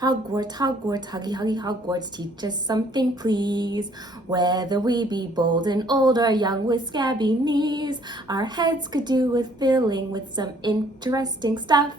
Hogwarts, Hogwarts, huggy, huggy, Hogwarts, teach us something, please. Whether we be bold and old or young with scabby knees, our heads could do with filling with some interesting stuff.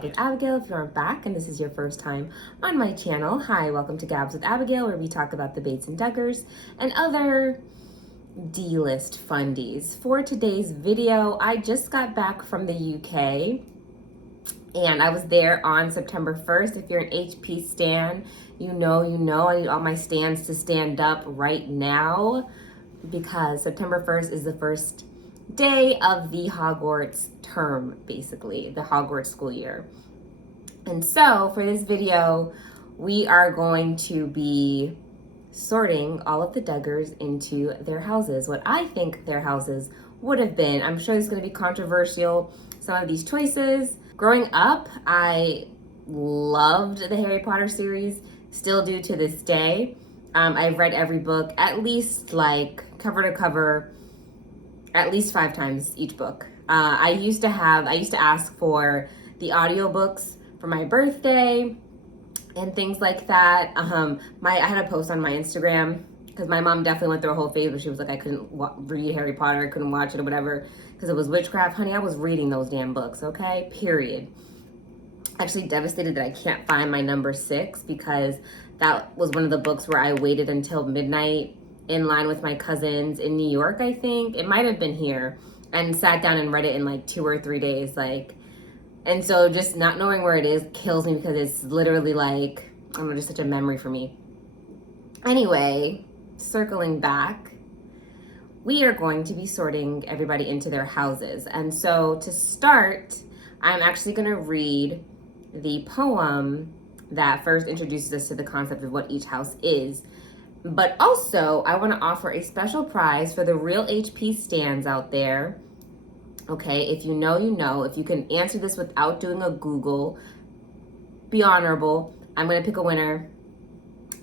With Abigail. If you aren't back and this is your first time on my channel, hi, welcome to Gabs with Abigail, where we talk about the Bates and Duggars and other D-list fundies. For today's video, I just got back from the UK and I was there on September 1st. If you're an HP stan, you know, I need all my stans to stand up right now because September 1st is the first day of the Hogwarts term, basically, the Hogwarts school year. And so for this video, we are going to be sorting all of the Duggars into their houses, what I think their houses would have been. I'm sure it's going to be controversial, some of these choices. Growing up, I loved the Harry Potter series, still do to this day. I've read every book, at least like cover to cover, at least 5 times each book. I used to ask for the audiobooks for my birthday and things like that. I had a post on my Instagram because my mom definitely went through a whole phase where she was like, I couldn't read Harry Potter, I couldn't watch it or whatever because it was witchcraft. Honey, I was reading those damn books, okay? Period. Actually devastated that I can't find my number 6 because that was one of the books where I waited until midnight in line with my cousins in New York, I think. It might have been here, and sat down and read it in like 2 or 3 days. And so just not knowing where it is kills me because it's literally like, I don't know, just such a memory for me. Anyway, circling back, we are going to be sorting everybody into their houses. And so to start, I'm actually gonna read the poem that first introduces us to the concept of what each house is. But also, I want to offer a special prize for the real HP stans out there. Okay, if you know, you know. If you can answer this without doing a Google, be honorable. I'm going to pick a winner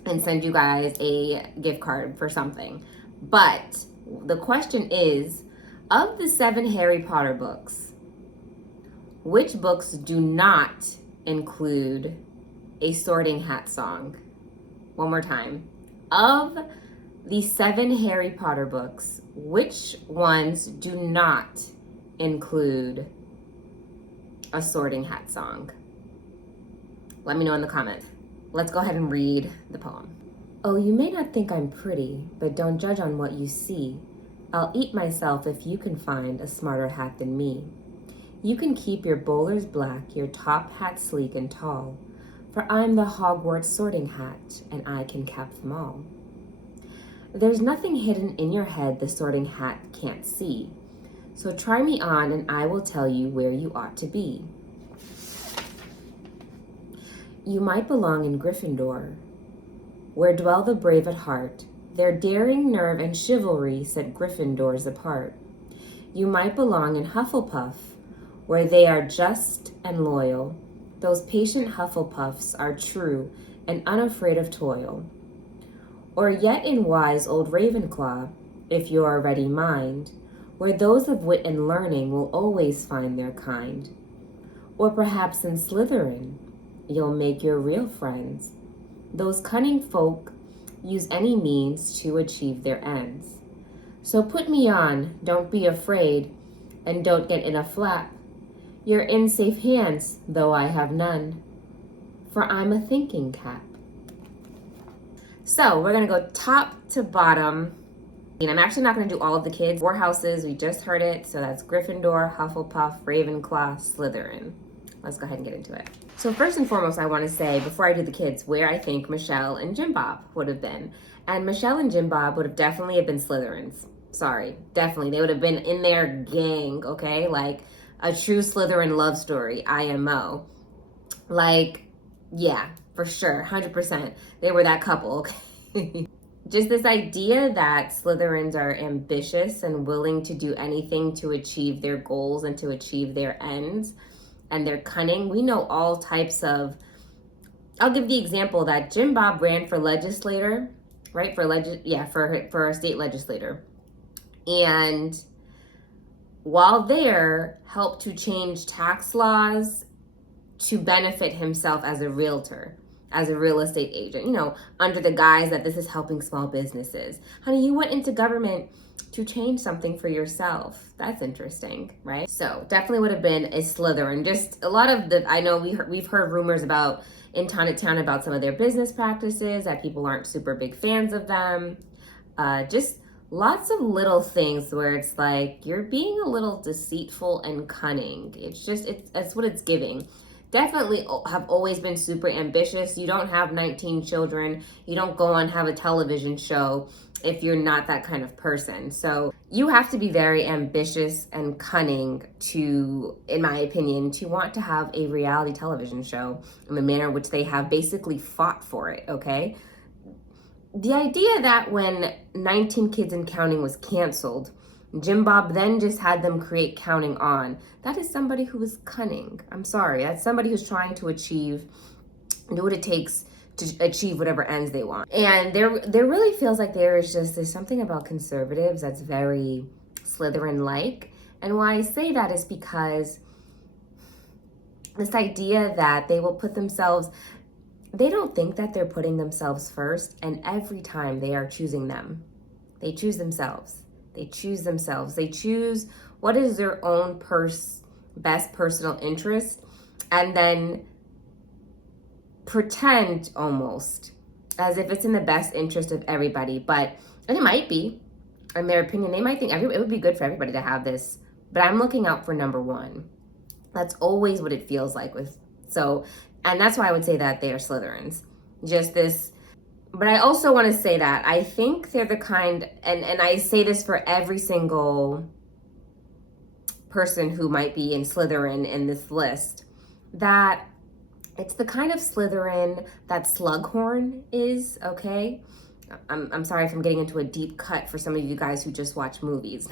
and send you guys a gift card for something. But the question is, of the 7 Harry Potter books, which books do not include a Sorting Hat song? One more time. Of the 7 Harry Potter books, which ones do not include a Sorting Hat song? Let me know in the comments. Let's go ahead and read the poem. Oh, you may not think I'm pretty, but don't judge on what you see. I'll eat myself if you can find a smarter hat than me. You can keep your bowlers black, your top hat sleek and tall. For I'm the Hogwarts sorting hat, and I can cap them all. There's nothing hidden in your head the sorting hat can't see. So try me on, and I will tell you where you ought to be. You might belong in Gryffindor, where dwell the brave at heart. Their daring nerve and chivalry set Gryffindors apart. You might belong in Hufflepuff, where they are just and loyal. Those patient Hufflepuffs are true and unafraid of toil. Or yet in wise old Ravenclaw, if you're a ready mind, where those of wit and learning will always find their kind. Or perhaps in Slytherin, you'll make your real friends. Those cunning folk use any means to achieve their ends. So put me on, don't be afraid, and don't get in a flap. You're in safe hands, though I have none, for I'm a thinking cap. So we're gonna go top to bottom. And I'm actually not gonna do all of the kids. 4 houses, we just heard it. So that's Gryffindor, Hufflepuff, Ravenclaw, Slytherin. Let's go ahead and get into it. So first and foremost, I wanna say, before I do the kids, where I think Michelle and Jim Bob would have been. And Michelle and Jim Bob would have definitely have been Slytherins. Sorry, definitely. They would have been in their gang, okay? Like, a true Slytherin love story, IMO. Like, yeah, for sure, 100%. They were that couple, okay? Just this idea that Slytherins are ambitious and willing to do anything to achieve their goals and to achieve their ends, and they're cunning. We know all types of, I'll give the example that Jim Bob ran for legislator right? For a state legislator. And while there, helped to change tax laws to benefit himself as a realtor, as a real estate agent, under the guise that this is helping small businesses. Honey, you went into government to change something for yourself. That's interesting, right? So definitely would have been a Slytherin. Just a lot of I know we've heard rumors about in Town about some of their business practices, that people aren't super big fans of them. Just lots of little things where it's like, you're being a little deceitful and cunning. That's what it's giving. Definitely have always been super ambitious. You don't have 19 children. You don't go on, have a television show if you're not that kind of person. So you have to be very ambitious and cunning to, in my opinion, to want to have a reality television show in the manner in which they have basically fought for it, okay? The idea that when 19 Kids and Counting was canceled, Jim Bob then just had them create Counting On, that is somebody who is cunning. I'm sorry. That's somebody who's trying to do what it takes to achieve whatever ends they want. And there really feels like there's something about conservatives that's very Slytherin-like. And why I say that is because this idea that they will put themselves, they don't think that they're putting themselves first, and every time they are choosing them. They choose themselves. They choose themselves. They choose what is their own best personal interest, and then pretend almost as if it's in the best interest of everybody. And it might be, in their opinion, they might think it would be good for everybody to have this, but I'm looking out for number one. That's always what it feels like and that's why I would say that they are Slytherins. But I also want to say that I think they're the kind, and I say this for every single person who might be in Slytherin in this list, that it's the kind of Slytherin that Slughorn is, okay? I'm sorry if I'm getting into a deep cut for some of you guys who just watch movies.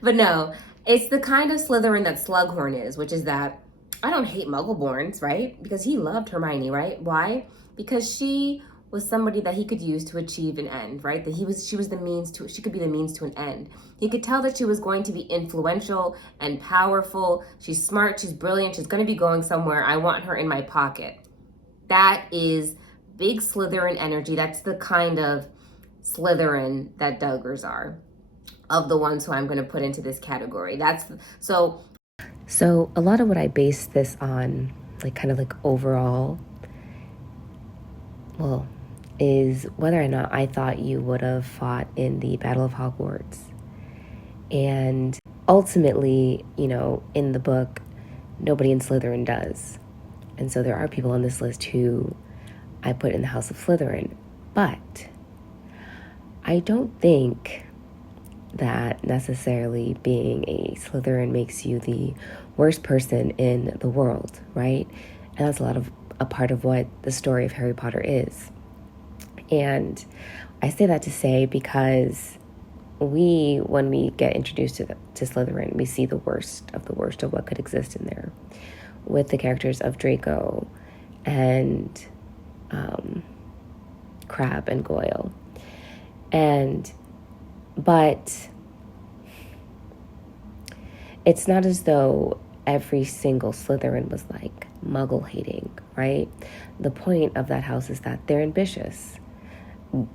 But no, it's the kind of Slytherin that Slughorn is, which is that I don't hate Muggleborns, right? Because he loved Hermione, right? Why? Because she was somebody that he could use to achieve an end, right? That she could be the means to an end. He could tell that she was going to be influential and powerful. She's smart, she's brilliant, she's going to be going somewhere. I want her in my pocket. That is big Slytherin energy. That's the kind of Slytherin that Duggars are, of the ones who I'm going to put into this category. So a lot of what I base this on, overall, is whether or not I thought you would have fought in the Battle of Hogwarts. And ultimately, in the book, nobody in Slytherin does. And so there are people on this list who I put in the House of Slytherin. But I don't think that necessarily being a Slytherin makes you the worst person in the world, right? And that's a part of what the story of Harry Potter is. And I say that to say because when we get introduced to Slytherin, we see the worst of what could exist in there, with the characters of Draco and Crabbe and Goyle. But it's not as though every single Slytherin was like Muggle hating, right? The point of that house is that they're ambitious.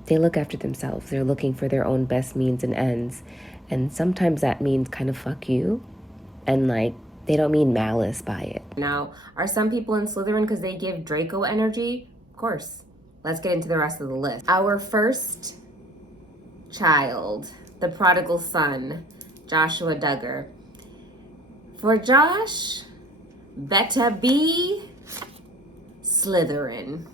They look after themselves. They're looking for their own best means and ends. And sometimes that means kind of fuck you. And they don't mean malice by it. Now, are some people in Slytherin because they give Draco energy? Of course. Let's get into the rest of the list. Our first child, the prodigal son, Joshua Duggar. For Josh, better be Slytherin.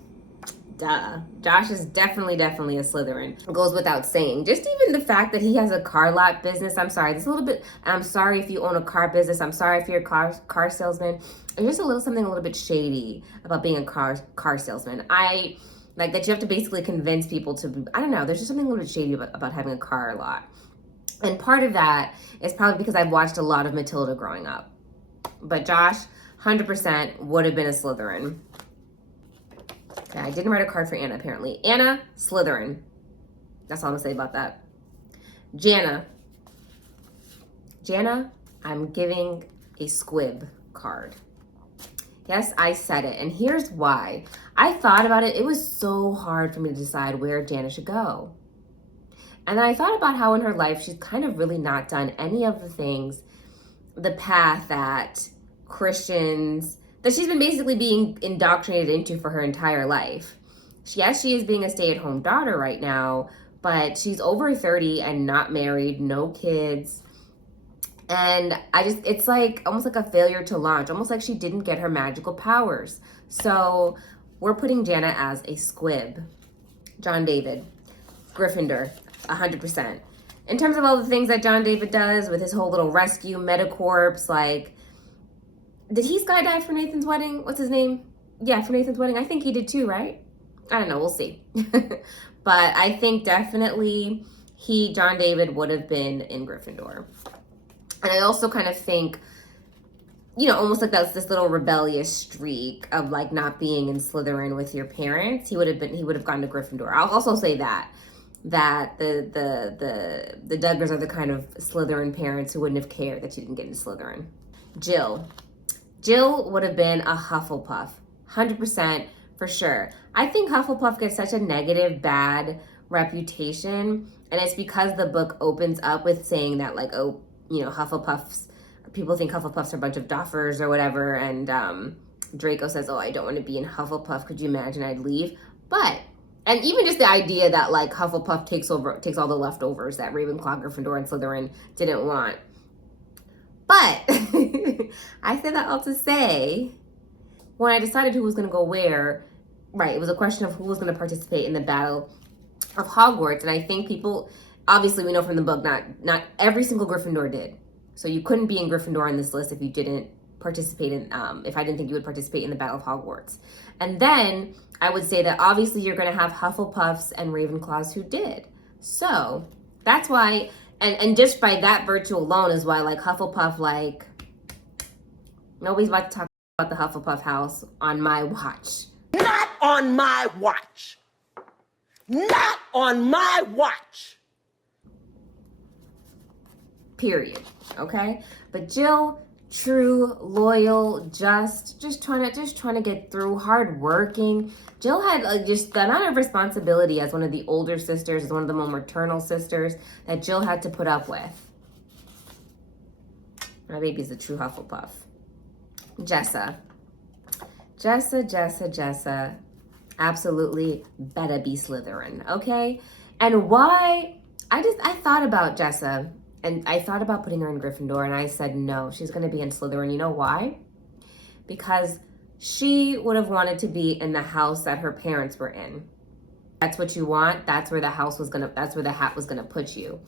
Duh. Josh is definitely a Slytherin. It goes without saying. Just even the fact that he has a car lot business. I'm sorry if you own a car business. I'm sorry if you're a car salesman. There's just something a little bit shady about being a car salesman. I like that you have to basically convince people to, I don't know, there's just something a little bit shady about having a car lot. And part of that is probably because I've watched a lot of Matilda growing up. But Josh, 100% would have been a Slytherin. Okay, I didn't write a card for Anna, apparently. Anna, Slytherin. That's all I'm gonna say about that. Jana. Jana, I'm giving a squib card. Yes, I said it, and here's why. I thought about it. It was so hard for me to decide where Jana should go. And then I thought about how in her life she's kind of really not done any of the things, the path that Christians, that she's been basically being indoctrinated into for her entire life. Yes, she is being a stay-at-home daughter right now, but she's over 30 and not married, no kids. And it's like almost like a failure to launch, almost like she didn't get her magical powers. So we're putting Jana as a squib. John David, Gryffindor, 100%. In terms of all the things that John David does with his whole little rescue, Metacorps, like, did he skydive for Nathan's wedding? What's his name? Yeah, for Nathan's wedding. I think he did too, right? I don't know, we'll see. But I think definitely John David would have been in Gryffindor. And I also kind of think, you know, almost like that's this little rebellious streak of like not being in Slytherin with your parents. He would have gone to Gryffindor. I'll also say that the Duggars are the kind of Slytherin parents who wouldn't have cared that she didn't get into Slytherin. Jill would have been a Hufflepuff, 100% for sure. I think Hufflepuff gets such a negative, bad reputation, and it's because the book opens up with saying that like, oh, you know, Hufflepuffs, people think Hufflepuffs are a bunch of doffers or whatever, and Draco says, oh, I don't want to be in Hufflepuff, could you imagine I'd leave? And even just the idea that like Hufflepuff takes all the leftovers that Ravenclaw, Gryffindor, and Slytherin didn't want. But I said that all to say, when I decided who was going to go where, right, it was a question of who was going to participate in the Battle of Hogwarts, and I think people, obviously we know from the book, not every single Gryffindor did. So you couldn't be in Gryffindor on this list if you didn't participate in, if I didn't think you would participate in the Battle of Hogwarts. And then I would say that obviously you're going to have Hufflepuffs and Ravenclaws who did. So that's why, and just by that virtue alone is why like Hufflepuff, like nobody's about to talk about the Hufflepuff house on my watch. Not on my watch. Not on my watch. Period. Okay? But Jill, true, loyal, just trying to get through, hardworking. Jill had just the amount of responsibility as one of the older sisters, as one of the more maternal sisters that Jill had to put up with. My baby's a true Hufflepuff. Jessa. Jessa. Absolutely better be Slytherin, okay? And why? I thought about Jessa, and I thought about putting her in Gryffindor, and I said, no, she's going to be in Slytherin. You know why? Because she would have wanted to be in the house that her parents were in. That's what you want. That's where the hat was going to put you.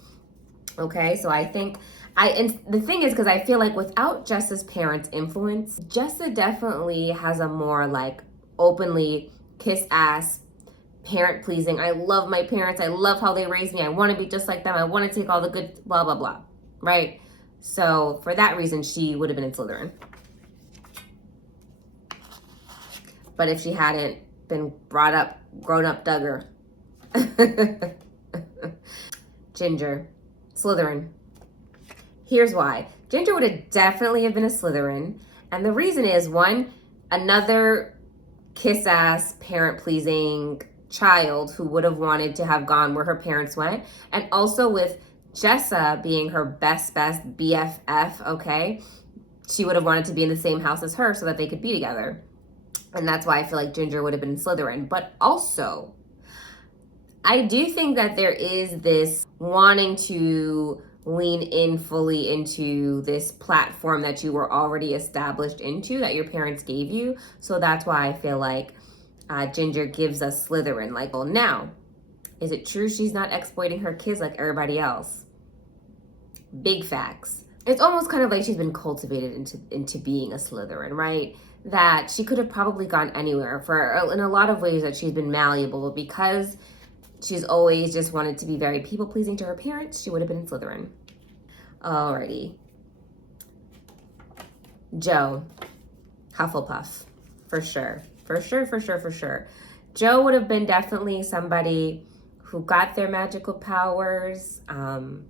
Okay? So I think, and the thing is, because I feel like without Jessa's parents' influence, Jessa definitely has a more like openly kiss-ass, parent-pleasing, I love my parents, I love how they raised me, I want to be just like them, I want to take all the good, blah, blah, blah, right? So for that reason, she would have been in Slytherin. But if she hadn't been grown up Duggar. Jinger, Slytherin. Here's why. Jinger would have definitely have been a Slytherin, and the reason is, one, another kiss-ass, parent-pleasing child who would have wanted to have gone where her parents went. And also with Jessa being her best BFF, okay? She would have wanted to be in the same house as her so that they could be together. And that's why I feel like Jinger would have been in Slytherin. But also, I do think that there is this wanting to lean in fully into this platform that you were already established into, that your parents gave you. So that's why I feel like Jinger gives us Slytherin. Like, well, now, is it true she's not exploiting her kids like everybody else? Big facts. It's almost kind of like she's been cultivated into being a Slytherin, right? That she could have probably gone anywhere in a lot of ways, that she's been malleable, but because she's always just wanted to be very people-pleasing to her parents, she would have been in Slytherin. Alrighty. Jo, Hufflepuff, for sure. Joe would have been definitely somebody who got their magical powers and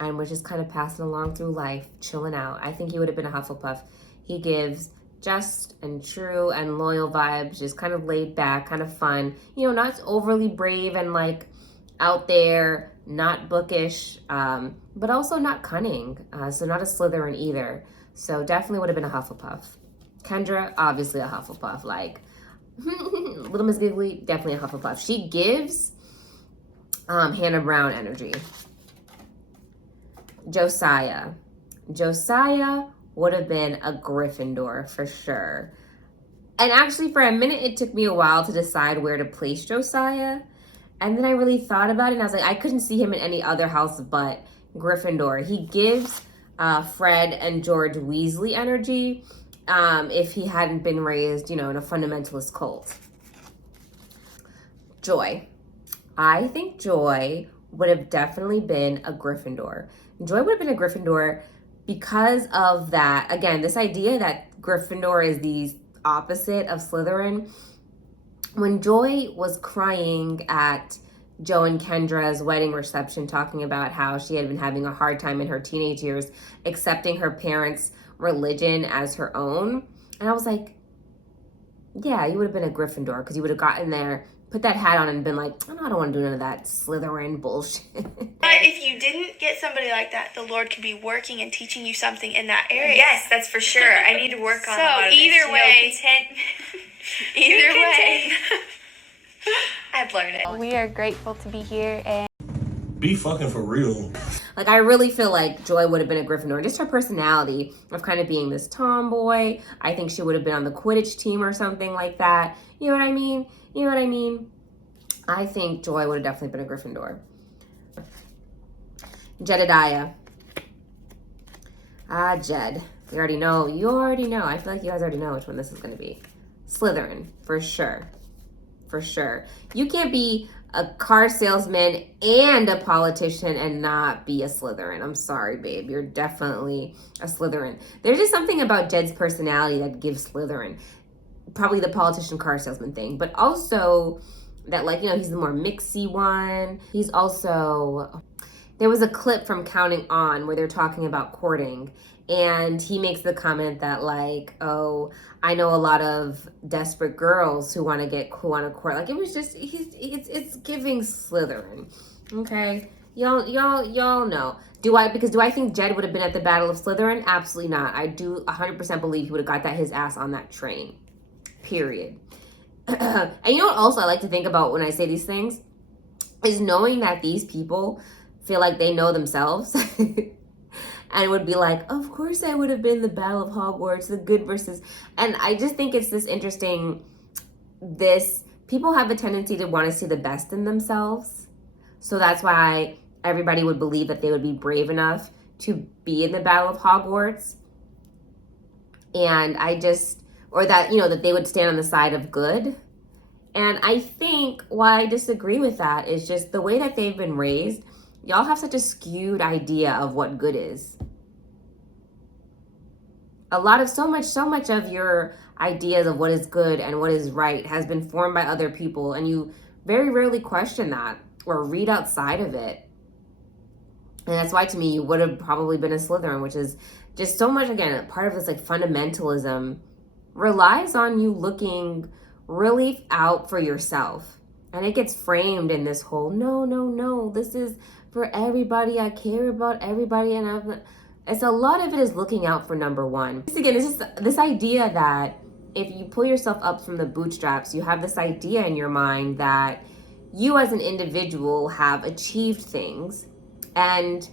was just kind of passing along through life, chilling out. I think he would have been a Hufflepuff. He gives just and true and loyal vibes, just kind of laid back, kind of fun. You know, not overly brave and like out there, not bookish, but also not cunning. So not a Slytherin either. So definitely would have been a Hufflepuff. Kendra, obviously a Hufflepuff. Like, Little Miss Giggly, definitely a Hufflepuff. She gives Hannah Brown energy. Josiah would have been a Gryffindor for sure. And actually, for a minute, it took me a while to decide where to place Josiah. And then I really thought about it, and I was like, I couldn't see him in any other house but Gryffindor. He gives Fred and George Weasley energy if he hadn't been raised, you know, in a fundamentalist cult. Joy. I think Joy would have definitely been a Gryffindor. Joy would have been a Gryffindor because of that. Again, this idea that Gryffindor is the opposite of Slytherin. When Joy was crying at Joe and Kendra's wedding reception, talking about how she had been having a hard time in her teenage years accepting her parents' religion as her own. And I was like, yeah, you would have been a Gryffindor because you would have gotten there, put that hat on and been like, oh, no, I don't want to do none of that Slytherin bullshit. But if you didn't get somebody like that, the Lord could be working and teaching you something in that area. Yes, that's for sure. I need to work on a lot of this. either way, either way, I've learned it. we are grateful to be here and Be fucking for real. Like, I really feel like Joy would have been a Gryffindor. Just her personality of kind of being this tomboy. I think she would have been on the Quidditch team or something like that. You know what I mean? I think Joy would have definitely been a Gryffindor. Jedediah. Jed. You already know. I feel like you guys already know which one this is going to be. Slytherin, for sure. For sure. You can't be a car salesman and a politician and not be a Slytherin. I'm sorry, babe. You're definitely a Slytherin. There's just something about Jed's personality that gives Slytherin. Probably the politician car salesman thing, but also that, like, you know, he's the more mixy one. He's also, there was a clip from Counting On where they're talking about courting, and he makes the comment that, like, oh, I know a lot of desperate girls who want to court. Like, it was just, it's giving Slytherin. Okay, y'all know. Do I think Jed would have been at the Battle of Slytherin? Absolutely not. I do 100% believe he would have got his ass on that train. Period. And you know what also I like to think about when I say these things is knowing that these people feel like they know themselves and would be like, of course I would have been the Battle of Hogwarts, the good versus, and I just think it's this interesting, people have a tendency to want to see the best in themselves. So that's why everybody would believe that they would be brave enough to be in the Battle of Hogwarts. And or that, you know, that they would stand on the side of good. And I think why I disagree with that is just the way that they've been raised. Y'all have such a skewed idea of what good is. So much of your ideas of what is good and what is right has been formed by other people, and you very rarely question that or read outside of it. And that's why, to me, you would have probably been a Slytherin, which is just so much, again, part of this like fundamentalism relies on you looking really out for yourself. And it gets framed in this whole, no, this is for everybody. I care about everybody. And it's a lot of it is looking out for number one. Again, it's just this idea that if you pull yourself up from the bootstraps, you have this idea in your mind that you as an individual have achieved things. And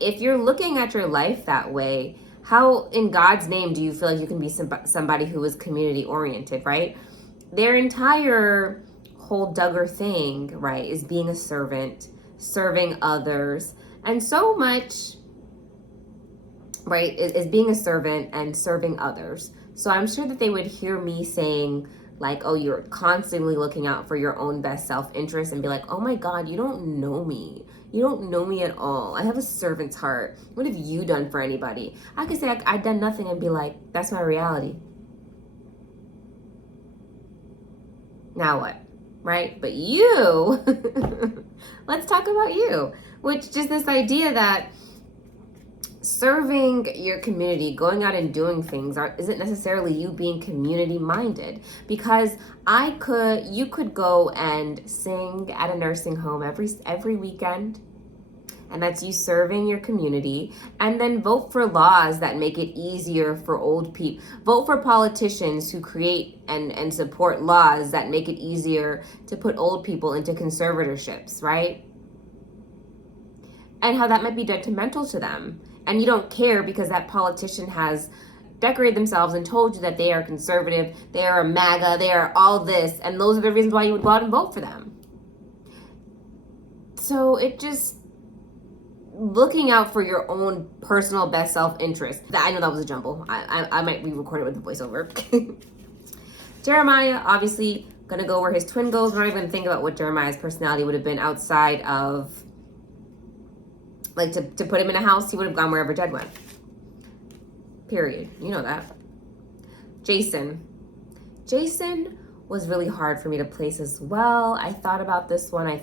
if you're looking at your life that way, how in God's name do you feel like you can be somebody who is community oriented, right? Their entire whole Duggar thing, right, is being a servant, serving others. And so much, right, is being a servant and serving others. So I'm sure that they would hear me saying, like, oh, you're constantly looking out for your own best self-interest and be like, oh my God, you don't know me. You don't know me at all. I have a servant's heart. What have you done for anybody? I could say I've done nothing and be like, that's my reality. Now what? Right? But you, let's talk about you, which just this idea that serving your community, going out and doing things isn't necessarily you being community minded, because you could go and sing at a nursing home every weekend, and that's you serving your community, and then vote for laws that make it easier for old people, vote for politicians who create and support laws that make it easier to put old people into conservatorships, right? And how that might be detrimental to them. And you don't care because that politician has decorated themselves and told you that they are conservative, they are a MAGA, they are all this, and those are the reasons why you would go out and vote for them. So it just, looking out for your own personal best self-interest. I know that was a jumble. I might re-record it with the voiceover. Jeremiah, obviously, gonna go where his twin goes. We're not even gonna think about what Jeremiah's personality would have been outside of, like, to put him in a house, he would have gone wherever Jed went. Period. You know that. Jason was really hard for me to place as well. I thought about this one, and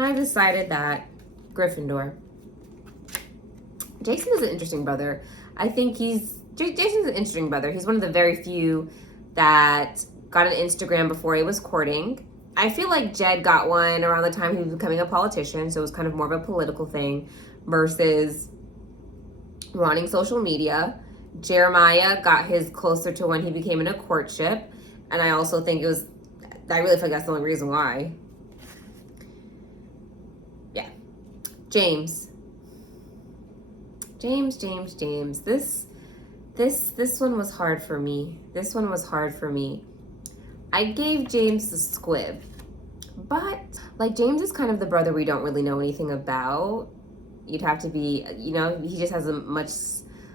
I decided that Gryffindor. Jason is an interesting brother. I think Jason's an interesting brother. He's one of the very few that got an Instagram before he was courting. I feel like Jed got one around the time he was becoming a politician, so it was kind of more of a political thing versus wanting social media. Jeremiah got his closer to when he became in a courtship, and I also think I really feel like that's the only reason why. Yeah. James. This one was hard for me. I gave James the squib, but like James is kind of the brother we don't really know anything about. You'd have to be, he just has a much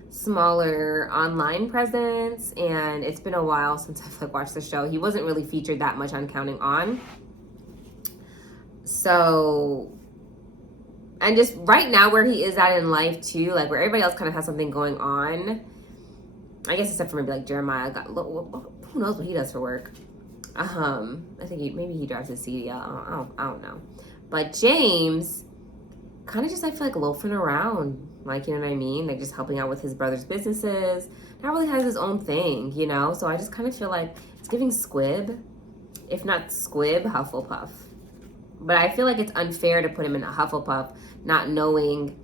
smaller online presence, and it's been a while since I've watched the show. He wasn't really featured that much on Counting On. So, and just right now where he is at in life too, like where everybody else kind of has something going on, I guess except for maybe like Jeremiah, who knows what he does for work. I think maybe he drives a CDL. I don't know. But James kind of just, I feel like, loafing around. Like, you know what I mean? Like, just helping out with his brother's businesses. Not really has his own thing, So I just kind of feel like it's giving squib. If not squib, Hufflepuff. But I feel like it's unfair to put him in a Hufflepuff, not knowing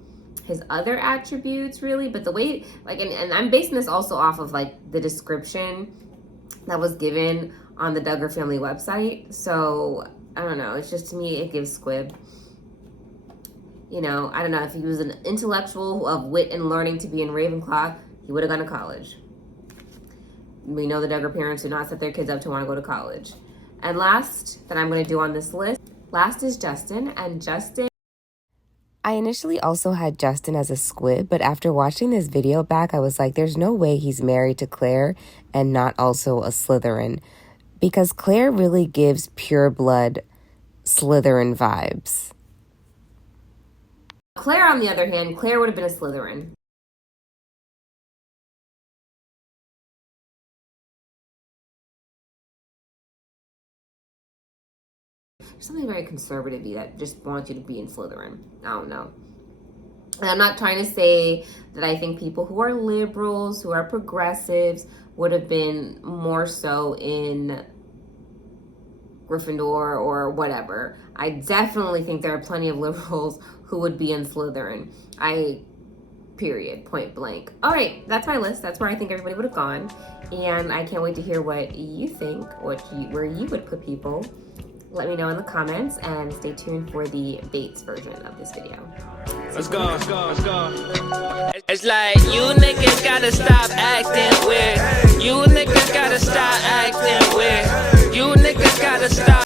his other attributes, really. But the way, like, and I'm basing this also off of, like, the description that was given on the Duggar family website. So I don't know, it's just, to me, it gives squib. I don't know, if he was an intellectual of wit and learning to be in Ravenclaw, he would have gone to college. We know the Duggar parents do not set their kids up to want to go to college. And last that I'm going to do on this list, last is Justin. And Justin, I initially also had Justin as a squib, but after watching this video back, I was like, there's no way he's married to Claire and not also a Slytherin, because Claire really gives pure blood Slytherin vibes. Claire, on the other hand, Claire would have been a Slytherin. There's something very conservative-y that just wants you to be in Slytherin. I don't know. And I'm not trying to say that I think people who are liberals, who are progressives, would have been more so in Gryffindor or whatever. I definitely think there are plenty of liberals who would be in Slytherin. Period, point blank. All right, that's my list. That's where I think everybody would have gone. And I can't wait to hear what you think, where you would put people. Let me know in the comments, and stay tuned for the Bates version of this video. Let's go. It's like, you niggas gotta stop acting weird. You niggas gotta stop acting weird. You niggas gotta stop.